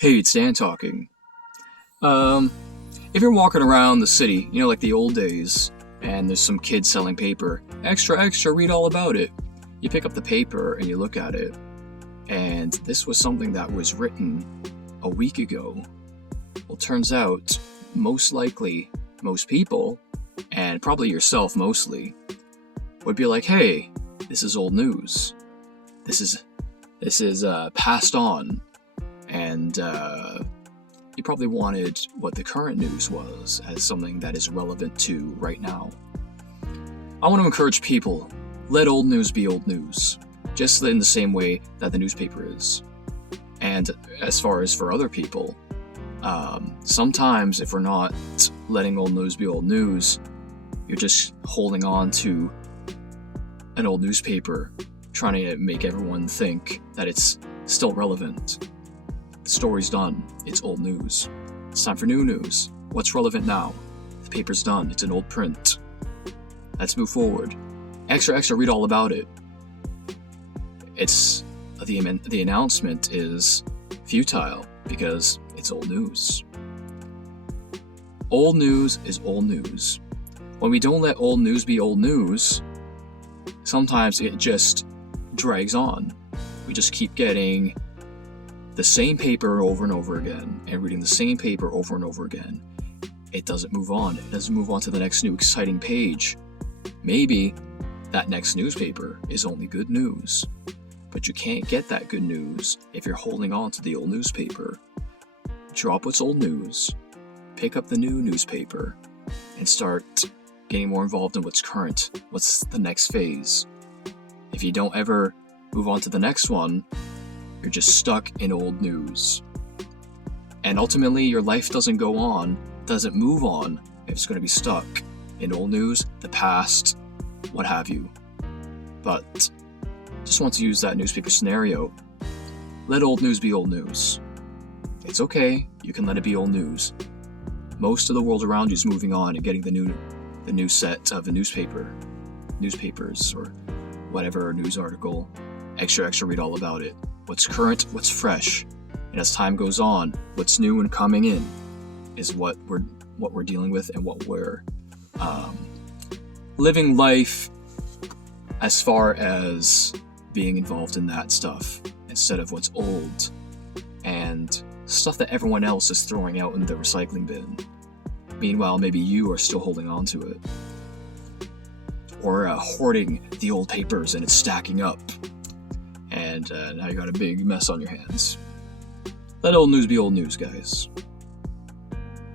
Hey, it's Dan talking. Um, if you're walking around the city, like the old days, and there's some kid selling paper, extra, extra, read all about it. You pick up the paper and you look at it, and this was something that was written a week ago. Well, turns out, most likely, most people, and probably yourself mostly, would be like, hey, this is old news. This is passed on. And you probably wanted what the current news was as something that is relevant to right now. I want to encourage people, let old news be old news, just in the same way that the newspaper is. And as far as for other people, sometimes if we're not letting old news be old news, you're just holding on to an old newspaper, trying to make everyone think that it's still relevant. The story's done. It's old news. It's time for new news. What's relevant now? The paper's done. It's an old print. Let's move forward. Extra, extra, read all about it. It's the announcement is futile because it's old news. Old news is old news. When we don't let old news be old news, sometimes it just drags on. We just keep getting the same paper over and over again and reading the same paper over and over again. It doesn't move on. It doesn't move on to the next new exciting page. Maybe that next newspaper is only good news, but you can't get that good news if you're holding on to the old newspaper. Drop what's old news, pick up the new newspaper, and start getting more involved in what's current, what's the next phase. If you don't ever move on to the next one, you're just stuck in old news. And ultimately, your life doesn't go on, doesn't move on, if it's going to be stuck in old news, the past, what have you. But just want to use that newspaper scenario. Let old news be old news. It's okay, you can let it be old news. Most of the world around you is moving on and getting the new set of the newspapers, or whatever news article. Extra, extra, read all about it. What's current, what's fresh, and as time goes on, what's new and coming in is what we're dealing with and what we're living life as far as being involved in that stuff instead of what's old and stuff that everyone else is throwing out in the recycling bin. Meanwhile, maybe you are still holding on to it, or hoarding the old papers and it's stacking up. And now you got a big mess on your hands. Let old news be old news, guys.